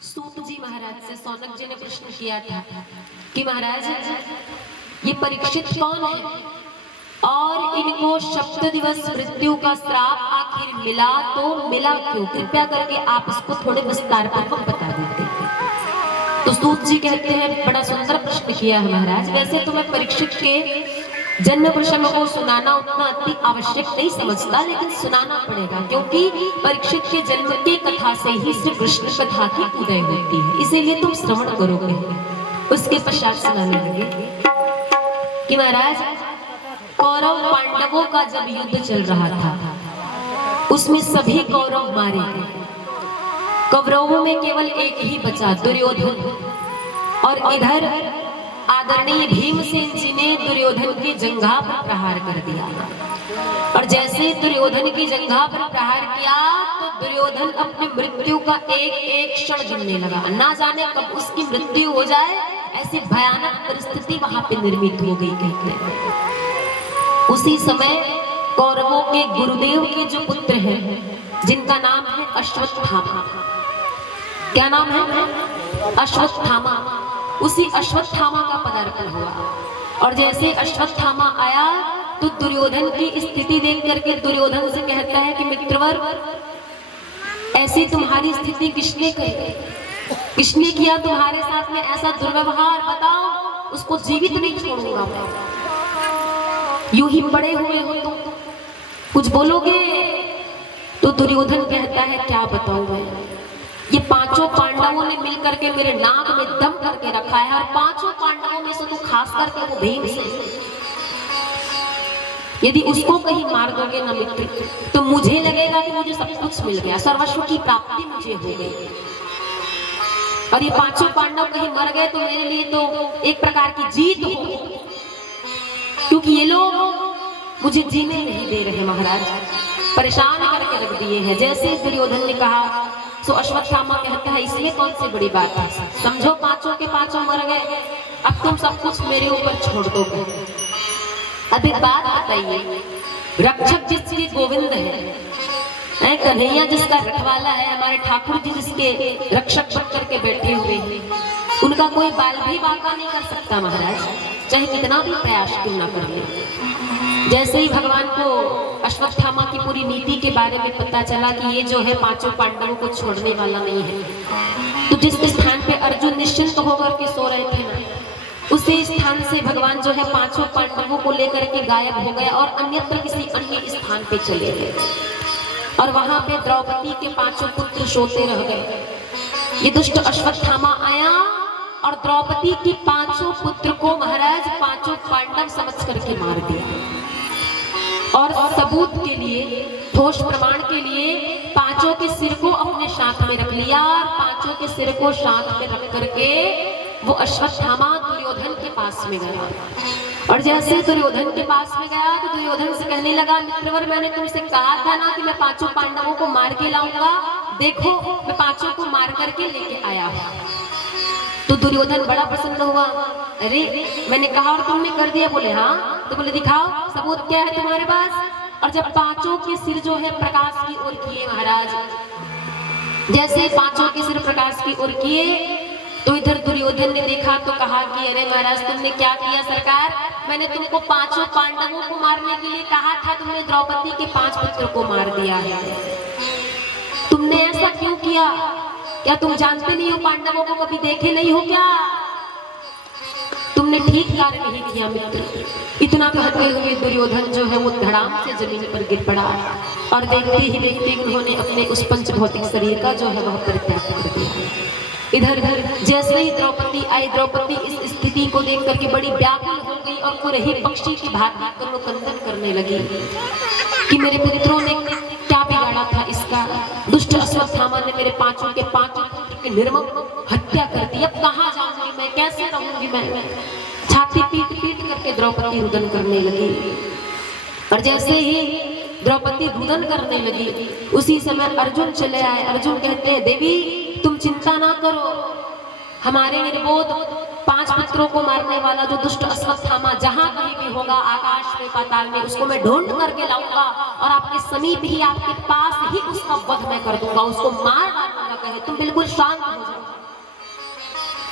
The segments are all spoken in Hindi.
सूत जी महाराज से सौनक जी ने प्रश्न किया था कि महाराज ये परीक्षित कौन है और इनको सप्त दिवस मृत्यु का श्राप आखिर मिला तो मिला क्यों? कृपया करके आप इसको थोड़े विस्तार पूर्वक बता देते। तो सूत जी कहते हैं बड़ा सुंदर प्रश्न किया है महाराज। वैसे तो मैं परीक्षित के जन्म प्रसंग को सुनाना उतना अति आवश्यक नहीं समझता, लेकिन सुनाना पड़ेगा क्योंकि परीक्षित के जन्म की कथा से ही श्री कृष्ण कथा की उदय होती है, इसीलिए तुम श्रवण करोगे। उसके पश्चात सुनाने लगे कि महाराज कौरव पांडवों का जब युद्ध चल रहा था उसमें सभी कौरव मारे गए। कौरवों में केवल एक ही बचा, दुर्योधन। और इधर आदरणीय भीमसेन जी ने दुर्योधन की जंघा पर प्रहार कर दिया। और जैसे दुर्योधन की जंघा पर प्रहार किया तो दुर्योधन अपनी मृत्यु का एक एक क्षण गिनने लगा। ना जाने कब उसकी मृत्यु हो जाए, ऐसी भयानक परिस्थिति वहां पे निर्मित हो गई। कहते हैं उसी समय कौरवों के गुरुदेव के जो पुत्र हैं जिनका नाम है अश्वत्थामा। क्या नाम है? अश्वत्थामा। उसी अश्वत्थामा का पदार्पण हुआ। और जैसे अश्वत्थामा आया तो दुर्योधन की स्थिति देख करके दुर्योधन से कहता है कि मित्रवर, ऐसी तुम्हारी स्थिति किसने की? किसने किया तुम्हारे साथ में ऐसा दुर्व्यवहार? बताओ, उसको जीवित नहीं छोड़ूंगा मैं। यूं ही पड़े हुए हो तुम, कुछ बोलोगे? तो दुर्योधन कहता है क्या बताऊं मैं, ये पांचों पांडवों ने मिलकर के मेरे नाक में दम करके रखा है। और पांचों पांडवों में से तो खास करके वो भीमसेन, यदि उसको कहीं मार दोगे ना मित्र, तो मुझे लगेगा कि मुझे सब कुछ मिल गया, सर्वस्व की प्राप्ति मुझे हो गई। और ये पांचों पांडव कहीं मर गए तो मेरे लिए तो एक प्रकार की जीत हो, क्योंकि ये लोग मुझे जीने नहीं दे रहे महाराज, परेशान करके रख दिए हैं। जैसे दुर्योधन ने कहा तो अश्वत्थामा कहता है इसमें कौन सी बड़ी बात है, समझो पांचों के पांचों मर गए, अब तुम सब कुछ मेरे ऊपर छोड़ दोगे। अब एक बात बताइए, रक्षक जिसके गोविंद है, कन्हैया जिसका रखवाला है, हमारे ठाकुर जी जिसके रक्षक बन करके बैठे हुए हैं, उनका कोई बाल भी बांका नहीं कर सकता महाराज, चाहे कितना भी प्रयास क्यों ना कर ले। जैसे ही भगवान को अश्वत्थामा की पूरी नीति के बारे में पता चला कि ये जो है पांचों पांडवों को छोड़ने वाला नहीं है, तो जिस स्थान पे अर्जुन निश्चिंत होकर के सो रहे थे ना, उसी स्थान से भगवान जो है पांचों पांडवों को लेकर के गायब हो गए और अन्यत्र किसी अन्य स्थान पे चले गए। और वहां पे द्रौपदी के पांचों पुत्र सोते रह गए। ये दुष्ट अश्वत्थामा आया और द्रौपदी की पांचों पुत्र को महाराज पांचों पांडव समझ करके मार दिया। और सबूत के लिए, ठोस प्रमाण के लिए पांचों के सिर को अपने साथ में रख लिया। और पांचों के सिर को साथ में रख करके वो अश्वत्थामा दुर्योधन के पास में गया। और जैसे दुर्योधन के पास में गया तो दुर्योधन से कहने लगा, मित्रवर, मैंने तुमसे कहा था ना कि मैं पांचों पांडवों को मार के लाऊंगा, देखो मैं पांचों को मार करके लेके आया हूं। तो दुर्योधन बड़ा प्रसन्न हुआ, अरे मैंने कहा और तुमने कर दिया? बोले हाँ। तो बोले दिखाओ सबूत क्या है तुम्हारे पास। और जब पांचों के सिर जो है प्रकाश की ओर किए महाराज, जैसे पांचों के सिर प्रकाश की ओर किए तो इधर दुर्योधन ने देखा तो कहा कि अरे महाराज तुमने क्या किया सरकार, मैंने तुमको पांचों पांडवों को मारने के लिए कहा था, तुमने द्रौपदी के 5 पुत्र को मार दिया है। तुमने ऐसा क्यों किया? क्या तुम जानते नहीं हो पांडवों को, कभी देखे नहीं हो क्या? तुमने ठीक कार्य नहीं किया मित्र। इतना कहते हुए दुर्योधन जो है वो धड़ाम से जमीन पर गिर पड़ा और देखते ही देखते उन्होंने अपने उस पंच भौतिक शरीर का जो है वह परित्याग कर दिया। इधर जैसे ही द्रौपदी आई, द्रौपदी इस स्थिति को देख करके बड़ी व्याकुल हो गई और पुरही पक्षी की भांति कर्णकंदन करने लगी कि मेरे पुत्रों ने क्या बिगाड़ा था इसका। दुष्ट अश्वत्थामा ने मेरे पांचों के पांचों पुत्र की निर्मम हत्या कर दी, अब कहाँ जाऊंगी मैं, कैसे रहूंगी मैं। छाती पीट पीट करके द्रौपदी रुदन करने लगी। और जैसे ही द्रौपदी रुदन करने लगी उसी समय अर्जुन चले आए। अर्जुन कहते हैं, देवी तुम चिंता ना करो, हमारे निर्बोध 5 पुत्रों को मारने वाला जो दुष्ट अश्वत्थामा जहां कहीं भी होगा, आकाश में पाताल में, उसको मैं ढूंढ करके लाऊंगा और आपके समीप ही, आपके पास ही उसका वध मैं कर दूंगा, उसको मार डालूंगा। कहे तुम बिल्कुल शांत हो जाओ।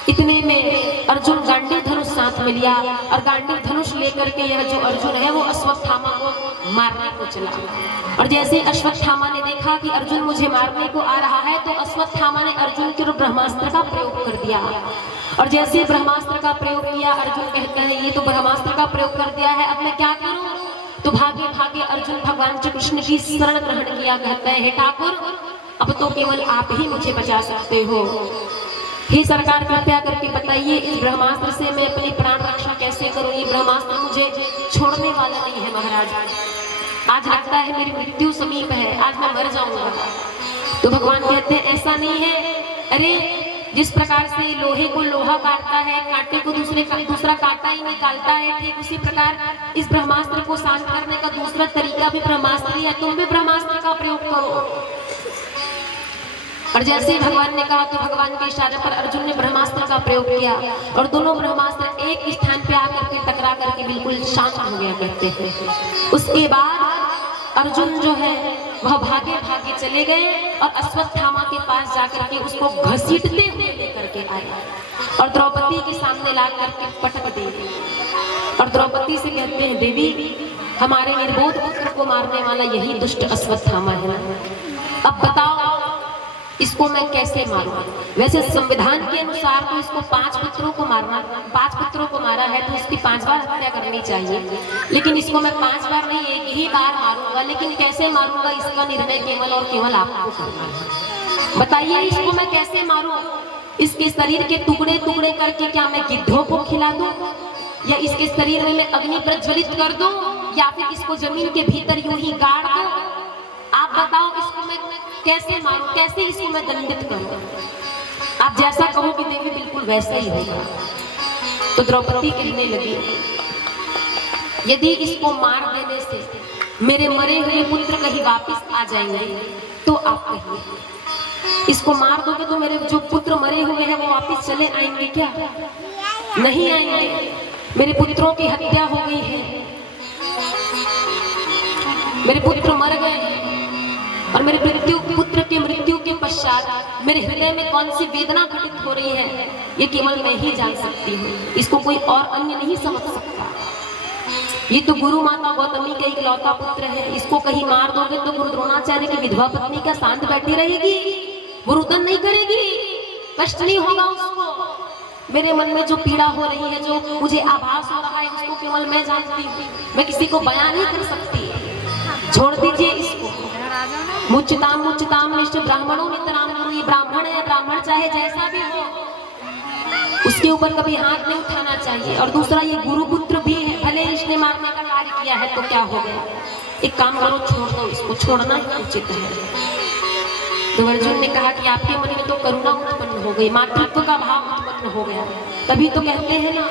इतने में अर्जुन गांडीव धनुष साथ में लिया और गांडीव धनुष लेकर के यह जो अर्जुन है वो अश्वत्थामा को मारने को चला। और जैसे अश्वत्थामा ने देखा कि अर्जुन मुझे मारने को आ रहा है, तो अश्वत्थामा ने अर्जुन के ऊपर ब्रह्मास्त्र का प्रयोग कर दिया। और जैसे ब्रह्मास्त्र का प्रयोग किया, अर्जुन कहते हैं ये तो ब्रह्मास्त्र का प्रयोग कर दिया है, अब मैं क्या करूं? तो भागे भागे अर्जुन भगवान श्री कृष्ण की शरण ग्रहण किया। कहते हैं हे ठाकुर, अब तो केवल आप ही मुझे बचा सकते हो। हे सरकार, कृपया करके बताइए इस ब्रह्मास्त्र से मैं अपनी प्राण रक्षा कैसे करूं? ये ब्रह्मास्त्र मुझे छोड़ने वाला नहीं है महाराज। आज लगता है मेरी मृत्यु समीप है, आज मैं मर जाऊंगा। तो भगवान कहते हैं ऐसा नहीं है। अरे जिस प्रकार से लोहे को लोहा काटता है, कांटे को दूसरा कांटा ही निकालता है, ठीक उसी प्रकार इस ब्रह्मास्त्र को शांत करने का दूसरा तरीका भी ब्रह्मास्त्र है। तुम भी ब्रह्मास्त्र का प्रयोग करो। और जैसे ही भगवान ने कहा तो भगवान के इशारे पर अर्जुन ने ब्रह्मास्त्र का प्रयोग किया और दोनों ब्रह्मास्त्र एक स्थान पे आकर के टकरा करके बिल्कुल शांत हो गया करते हैं। उसके बाद अर्जुन जो है वह भागे भागे चले गए और अश्वत्थामा के पास जाकर के उसको घसीटते हुए लेकर के आए और द्रौपदी के सामने ला करके पटक दिए। और द्रौपदी से कहते हैं देवी, हमारे निर्बोध पुत्र को मारने वाला यही दुष्ट अश्वत्थामा है। अब बताओ इसको मैं कैसे मारूं? वैसे संविधान के अनुसार तो इसको 5 पुत्रों को मारा है तो इसकी 5 बार हत्या करनी चाहिए, लेकिन इसको मैं 5 बार नहीं, एक ही बार मारूंगा। लेकिन कैसे मारूंगा इसका निर्णय केवल और केवल आपको करना है। बताइए इसको मैं कैसे मारूं? इसके शरीर के टुकड़े टुकड़े करके क्या मैं गिद्धों को खिला दूं, या इसके शरीर में मैं अग्नि प्रज्वलित कर दूं, या फिर इसको जमीन के भीतर यूं ही गाड़ दूं? आप बताओ इसको मैं कैसे मारूं, कैसे इसको मैं दंडित करूं? आप जैसा कहोगे देवी बिल्कुल वैसा ही होगा। तो द्रौपदी कहने लगी, यदि इसको मार देने से मेरे मरे हुए पुत्र कहीं वापस आ जाएंगे तो आप कहिए। इसको मार दोगे तो मेरे जो पुत्र मरे हुए हैं वो वापस चले आएंगे क्या? नहीं आएंगे। मेरे पुत्रों की हत्या हो गई है, मेरे पुत्र मर गए हैं और मेरे पुत्र के मृत्यु के पश्चात मेरे हृदय में कौन सी वेदना घटित हो रही है ये केवल मैं ही जान सकती हूँ। इसको कोई और अन्य नहीं समझ सकता। ये तो गुरु माता गौतमी का इकलौता पुत्र है। इसको कहीं मार दोगे तो गुरु द्रोणाचार्य की विधवा पत्नी का शांत बैठी रहेगी, वो रुदन नहीं करेगी, कष्ट नहीं होगा उसको। मेरे मन में जो पीड़ा हो रही है, जो मुझे आभास हो रहा है, उसको केवल मैं जानती हूँ, मैं किसी को बयान नहीं कर सकती। छोड़ दीजिए इसको। मुच्यताम निश्चय ब्राह्मणों नितराम गुरु। ये ब्राह्मण है, ब्राह्मण चाहे जैसा भी हो उसके ऊपर कभी हाथ नहीं उठाना चाहिए। और दूसरा ये गुरुपुत्र भी है, भले इसने मारने का कार्य किया है तो क्या हो गया, एक काम करो छोड़ दो इसको, छोड़ना ही उचित है। तो अर्जुन ने कहा कि आपके मन में तो करुणा उत्पन्न हो गई, मातृत्व का भाव उत्पन्न हो गया। तभी तो कहते हैं ना